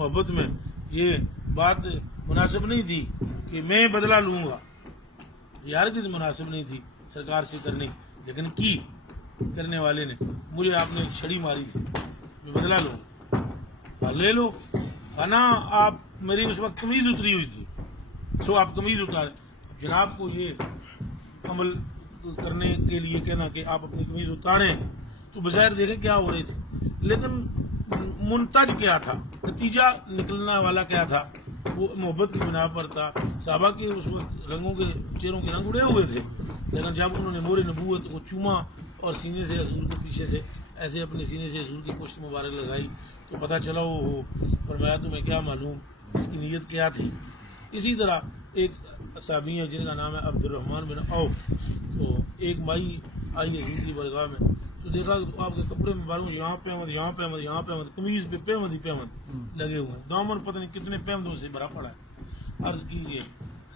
محبت میں یہ بات مناسب نہیں تھی کہ میں بدلہ لوں گا، یہ ہرگز مناسب نہیں تھی سرکار سے کرنی، لیکن کی کرنے والے نے مجھے آپ نے ایک چھڑی ماری تھی، میں بدلہ لوں گا، لے لو نا۔ آپ میری اس وقت قمیض اتری ہوئی تھی، سو آپ قمیض اتارے، جناب کو یہ عمل کرنے کے لیے کہنا کہ آپ اپنی قمیض اتاریں تو بظاہر دیکھیں کیا ہو رہی تھی، لیکن منتج کیا تھا، نتیجہ نکلنا والا کیا تھا، وہ محبت کی بنا پر تھا۔ صحابہ کے اس وقت رنگوں کے چہروں کے رنگ اڑے ہوئے تھے، لیکن جب انہوں نے مور نبوت کو چوما اور سینے سے حضور کے پیچھے سے ایسے اپنے سینے سے حضور کی پشت مبارک لگائی تو پتہ چلا وہ فرمایا تمہیں کیا معلوم اس کی نیت کیا تھی۔ اسی طرح ایک صحابی ہے جن کا نام ہے عبد الرحمن بن عوف، تو ایک مائی آئی حضور کی برگاہ میں تو دیکھا کہ آپ کے کپڑے مبارک یہاں پہ احمد، یہاں پہ احمد، یہاں پہ احمد، قمیض پہ پیمد ہی پیمد لگے ہوئے ہیں، دامن پتہ نہیں کتنے پیمدوں سے بھرا پڑا ہے۔ عرض کیجیے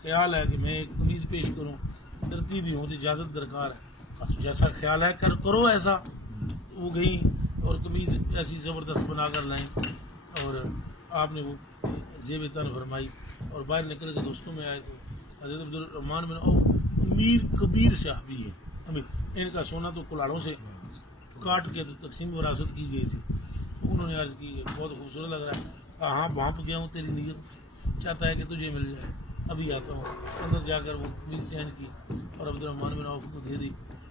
خیال ہے کہ میں ایک قمیض پیش کروں، ڈرتی بھی ہوں تو اجازت درکار ہے، جیسا خیال ہے کرو ایسا۔ وہ گئی اور قمیض ایسی زبردست بنا کر لائیں اور آپ نے وہ زیب تن فرمائی اور باہر نکل کے دوستوں میں آئے تو حضرت عبد الرحمن بن عوف امیر کبیر صحابی ہے، ان کا سونا تو کلاڑوں سے کاٹ کے تو تقسیم وراثت کی گئی تھی، تو انہوں نے عرض کی بہت خوبصورت لگ رہا ہے، کہا ہاں بھانپ گیا ہوں تیری نیت، چاہتا ہے کہ تجھے مل جائے، ابھی آتا ہوں۔ اندر جا کر وہ قمیض چینج کی اور عبد الرحمن بن عوف کو دے دی،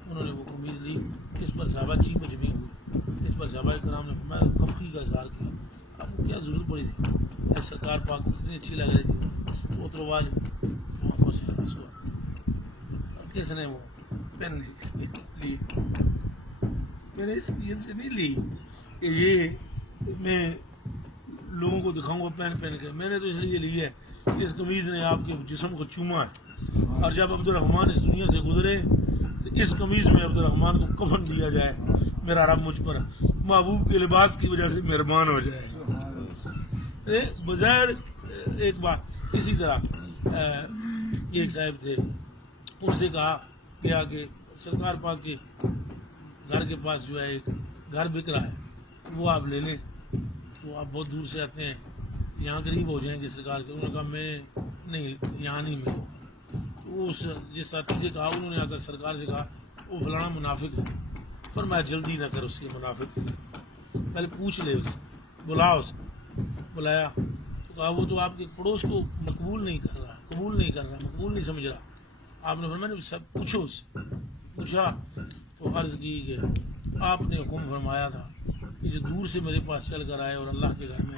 انہوں نے وہ قمیض لی، اس پر صحابہ چی مجبی ہوئی، اس پر صحابہ کرام نے فرمایا خفقی کا اظہار کیا، اب کو کیا ضرورت پڑی تھی، اے سرکار پاک کو کتنی اچھی لگ رہی تھی، وہ تو آواز آنکھوں سے آنسو اور کس نے وہ پین لی، میں نے اس نیت سے نہیں لی کہ یہ میں لوگوں کو دکھاؤں گا پہن کے، میں نے تو اس لیے لی ہے اس قمیض نے آپ کے جسم کو چوما ہے، اور جب عبد الرحمن اس دنیا سے گزرے تو اس قمیض میں عبد الرحمن کو کفن دیا جائے، میرا رب مجھ پر محبوب کے لباس کی وجہ سے مہربان ہو جائے۔ بظاہر ایک بات اسی طرح ایک صاحب تھے، ان سے کہا کیا کہ سرکار پاک کے گھر کے پاس جو ہے ایک گھر بک رہا ہے وہ آپ لے لیں، تو آپ بہت دور سے آتے ہیں، یہاں قریب ہو جائیں گے سرکار کے، انہوں نے کہا میں نہیں یہاں نہیں ملوں، تو اس جس ساتھی سے کہا انہوں نے آ کر سرکار سے کہا وہ فلانا منافق ہے، پر میں جلدی نہ کر اس کے منافق پہلے پوچھ لے اس بلا، اس کو بلایا تو کہا وہ تو آپ کے پڑوس کو مقبول نہیں کر رہا، مقبول نہیں سمجھ رہا، آپ نے فرمایا سب پوچھو اس سے، پوچھا تو عرض کی کہ آپ نے حکم فرمایا تھا کہ جو دور سے میرے پاس چل کر آئے اور اللہ کے گھر میں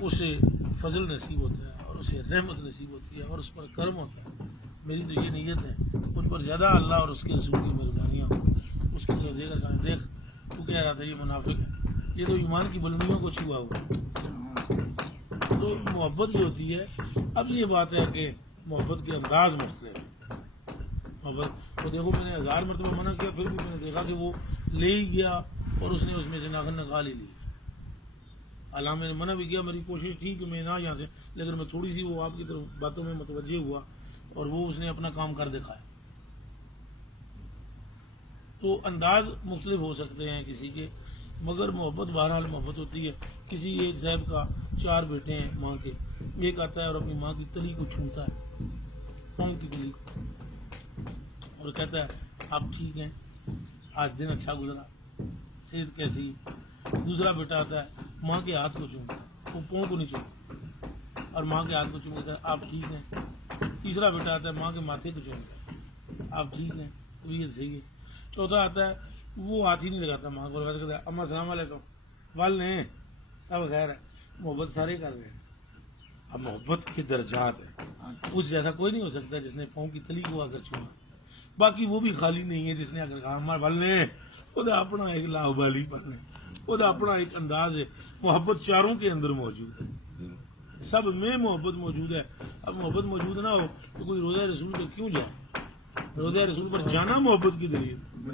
اسے فضل نصیب ہوتا ہے اور اسے رحمت نصیب ہوتی ہے اور اس پر کرم ہوتا ہے، میری تو یہ نیت ہے ان پر زیادہ اللہ اور اس کے رسول کی مہربانیاں ہوں۔ اس کو دے کر کہا دیکھ تو کہہ رہا تھا یہ منافق ہے، یہ تو ایمان کی بلندیوں کو چھوا ہوا۔ تو محبت جو ہوتی ہے، اب یہ بات ہے کہ محبت کے انداز مختلف ہے، محبت تو دیکھو میں نے 1000 مرتبہ منع کیا پھر بھی میں نے دیکھا کہ وہ لے ہی گیا اور اس نے اس میں سے ناخن نکال ہی لی، حالانکہ میں نے منع بھی کیا، میری کوشش تھی کہ میں نہ یہاں سے، لیکن میں تھوڑی سی وہ آپ کی طرف باتوں میں متوجہ ہوا اور وہ اس نے اپنا کام کر دکھایا۔ تو انداز مختلف ہو سکتے ہیں کسی کے، مگر محبت بہرحال محبت ہوتی ہے۔ کسی ایک صاحب کا 4 بیٹے ہیں ماں کے، ایک آتا ہے اور اپنی ماں کی تلی کو چھوتا ہے، پاؤں کی تلی کو، اور کہتا ہے آپ ٹھیک ہیں، آج دن اچھا گزرا، صحت کیسی۔ دوسرا بیٹا آتا ہے ماں کے ہاتھ کو چومتا ہے، وہ پاؤں کو نہیں چومتا اور ماں کے ہاتھ کو چومتا ہے آپ ٹھیک ہیں۔ تیسرا بیٹا آتا ہے ماں کے ماتھے کو چومتا ہے آپ ٹھیک ہیں، طبیعت صحیح ہے۔ چوتھا آتا ہے وہ ہاتھ ہی نہیں لگاتا ماں کو، کہتا ہے اماں السلام علیکم، والے سب خیر ہے، محبت سارے کر رہے ہیں۔ اب محبت کے درجات ہیں، اس جیسا کوئی نہیں ہو سکتا جس نے پاؤں کی تلی کو آ کر چھونا، باقی وہ بھی خالی نہیں ہے جس نے اگر کہا ہمارے بلنے خدا اپنا ایک لاہبالی پڑھنے، خدا اپنا ایک انداز ہے۔ محبت چاروں کے اندر موجود ہے، سب میں محبت موجود ہے۔ اب محبت موجود نہ ہو تو کوئی روزہ رسول پہ کیوں جائے؟ روزہ رسول پر جانا محبت کی دلیل۔